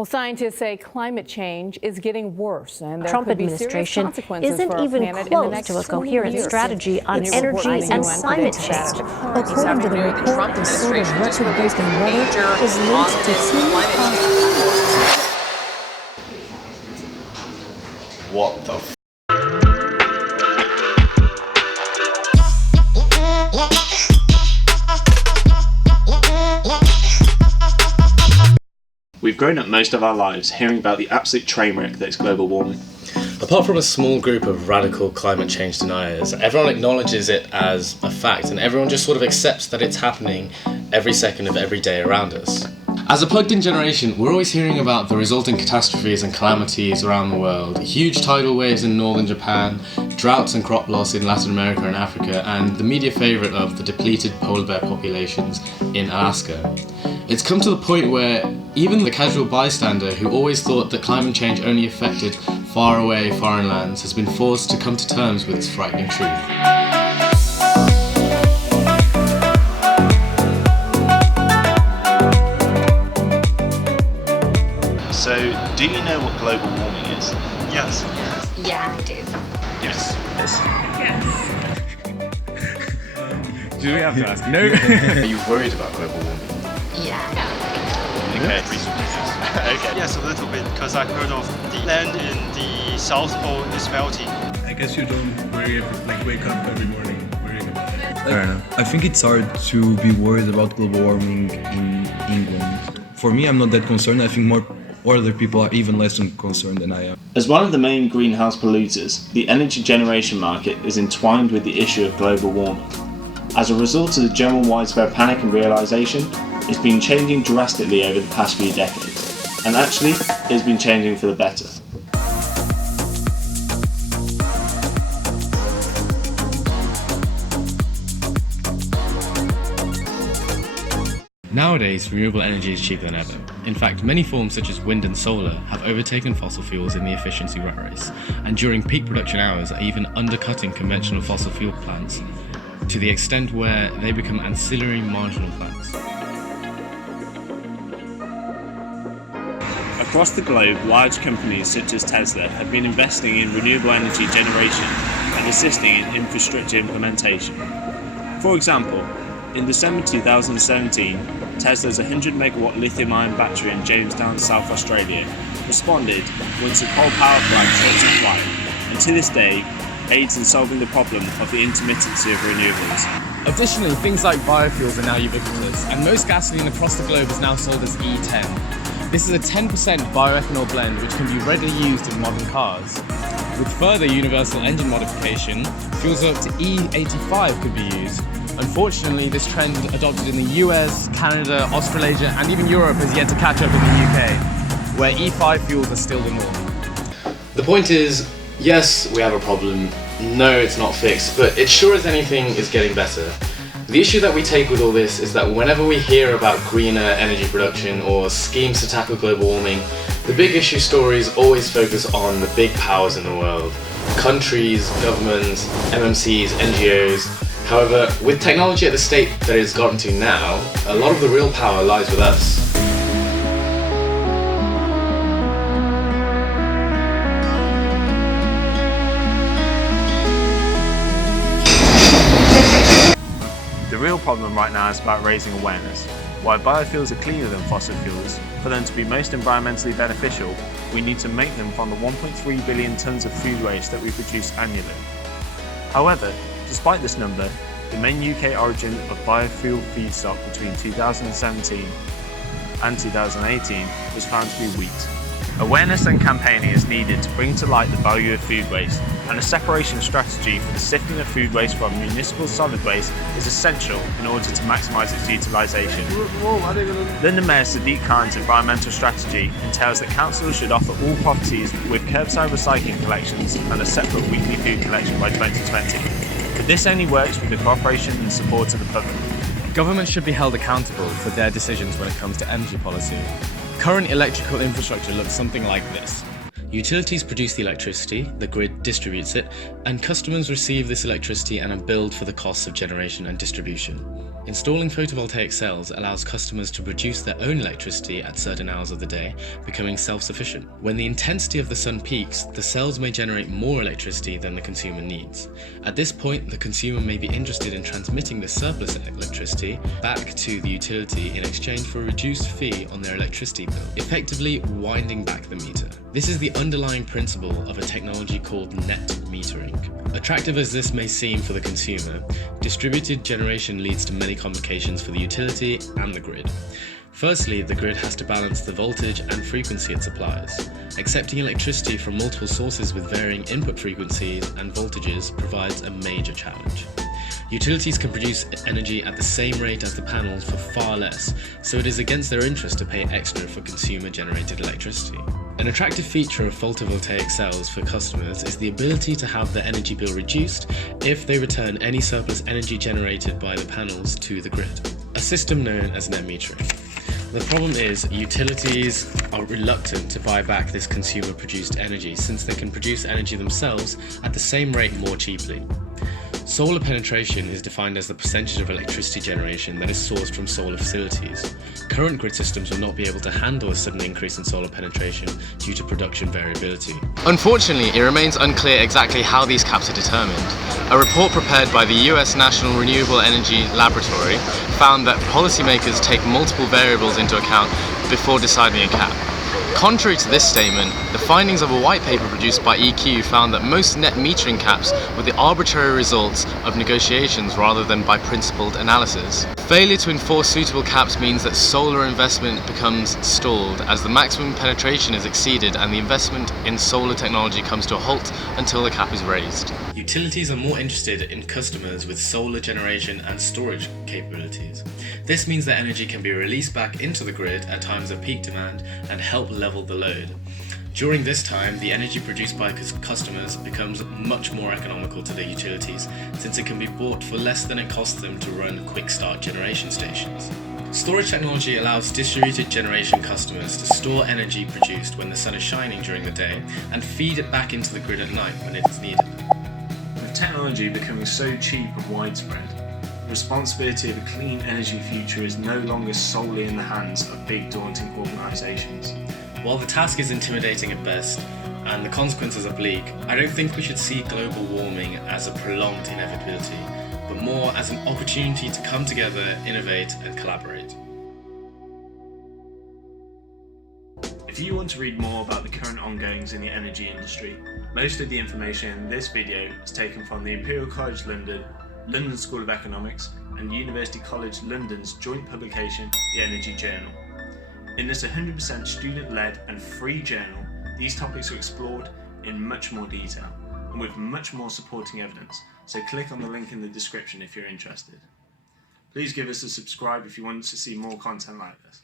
Well, scientists say climate change is getting worse, and there Trump could be serious administration consequences isn't for our even planet in the close next to a 20 coherent years. strategy on The new energy report from and the UN climate predicts change. that. According to the report, the sort of record-breaking weather is linked to human causes. What the f? We've grown up most of our lives hearing about the absolute train wreck that is global warming. Apart from a small group of radical climate change deniers, everyone acknowledges it as a fact, and everyone just sort of accepts that it's happening every second of every day around us. As a plugged-in generation, we're always hearing about the resulting catastrophes and calamities around the world. Huge tidal waves in northern Japan, droughts and crop loss in Latin America and Africa, and the media favourite of the depleted polar bear populations in Alaska. It's come to the point where even the casual bystander who always thought that climate change only affected far away foreign lands has been forced to come to terms with this frightening truth. So, do you know what global warming is? Yes. Yeah, I do. Yes. Do we have to ask? No. Are you worried about global warming? Yeah. Okay. Okay. Yes, a little bit, because I heard of the land in the South Pole is melting. I guess you don't wake up every morning worrying about it. Fair enough. I think it's hard to be worried about global warming in England. For me, I'm not that concerned. I think more other people are even less concerned than I am. As one of the main greenhouse polluters, the energy generation market is entwined with the issue of global warming. As a result of the general widespread panic and realisation, it's been changing drastically over the past few decades, and actually, it's been changing for the better. Nowadays, renewable energy is cheaper than ever. In fact, many forms such as wind and solar have overtaken fossil fuels in the efficiency rat race, and during peak production hours are even undercutting conventional fossil fuel plants, to the extent where they become ancillary marginal plants. Across the globe, large companies such as Tesla have been investing in renewable energy generation and assisting in infrastructure implementation. For example, in December 2017, Tesla's 100 megawatt lithium-ion battery in Jamestown, South Australia, responded once a coal power plant takes a flight, and to this day aids in solving the problem of the intermittency of renewables. Additionally, things like biofuels are now ubiquitous, and most gasoline across the globe is now sold as E10. This is a 10% bioethanol blend which can be readily used in modern cars. With further universal engine modification, fuels up to E85 could be used. Unfortunately, this trend adopted in the US, Canada, Australasia, and even Europe has yet to catch up in the UK, where E5 fuels are still the norm. The point is, yes, we have a problem, no, it's not fixed, but it sure as anything is getting better. The issue that we take with all this is that whenever we hear about greener energy production or schemes to tackle global warming, the big issue stories always focus on the big powers in the world. Countries, governments, MMCs, NGOs. However, with technology at the state that it's gotten to now, a lot of the real power lies with us. The real problem right now is about raising awareness. While biofuels are cleaner than fossil fuels, for them to be most environmentally beneficial, we need to make them from the 1.3 billion tonnes of food waste that we produce annually. However, despite this number, the main UK origin of biofuel feedstock between 2017 and 2018 was found to be wheat. Awareness and campaigning is needed to bring to light the value of food waste, and a separation strategy for the sifting of food waste from municipal solid waste is essential in order to maximise its utilisation. London Mayor Sadiq Khan's environmental strategy entails that councils should offer all properties with curbside recycling collections and a separate weekly food collection by 2020. But this only works with the cooperation and support of the public. Governments should be held accountable for their decisions when it comes to energy policy. Current electrical infrastructure looks something like this. Utilities produce the electricity, the grid distributes it, And customers receive this electricity and are billed for the costs of generation and distribution. Installing photovoltaic cells allows customers to produce their own electricity at certain hours of the day, becoming self-sufficient. When the intensity of the sun peaks, the cells may generate more electricity than the consumer needs. At this point, the consumer may be interested in transmitting the surplus electricity back to the utility in exchange for a reduced fee on their electricity bill, effectively winding back the meter. This is the underlying principle of a technology called net metering. Attractive as this may seem for the consumer, distributed generation leads to many complications for the utility and the grid. Firstly, the grid has to balance the voltage and frequency it supplies. Accepting electricity from multiple sources with varying input frequencies and voltages provides a major challenge. Utilities can produce energy at the same rate as the panels for far less, so it is against their interest to pay extra for consumer-generated electricity. An attractive feature of photovoltaic cells for customers is the ability to have their energy bill reduced if they return any surplus energy generated by the panels to the grid, a system known as net metering. The problem is utilities are reluctant to buy back this consumer-produced energy since they can produce energy themselves at the same rate more cheaply. Solar penetration is defined as the percentage of electricity generation that is sourced from solar facilities. Current grid systems will not be able to handle a sudden increase in solar penetration due to production variability. Unfortunately, it remains unclear exactly how these caps are determined. A report prepared by the US National Renewable Energy Laboratory found that policymakers take multiple variables into account before deciding a cap. Contrary to this statement, the findings of a white paper produced by EQ found that most net metering caps were the arbitrary results of negotiations rather than by principled analysis. Failure to enforce suitable caps means that solar investment becomes stalled as the maximum penetration is exceeded and the investment in solar technology comes to a halt until the cap is raised. Utilities are more interested in customers with solar generation and storage capabilities. This means that energy can be released back into the grid at times of peak demand and help level the load. During this time, the energy produced by customers becomes much more economical to the utilities since it can be bought for less than it costs them to run quick start generation stations. Storage technology allows distributed generation customers to store energy produced when the sun is shining during the day and feed it back into the grid at night when it is needed. With technology becoming so cheap and widespread, the responsibility of a clean energy future is no longer solely in the hands of big daunting organisations. While the task is intimidating at best, and the consequences are bleak, I don't think we should see global warming as a prolonged inevitability, but more as an opportunity to come together, innovate and collaborate. If you want to read more about the current ongoings in the energy industry, most of the information in this video is taken from the Imperial College London, London School of Economics and University College London's joint publication, The Energy Journal. In this 100% student-led and free journal, these topics are explored in much more detail and with much more supporting evidence, so click on the link in the description if you're interested. Please give us a subscribe if you want to see more content like this.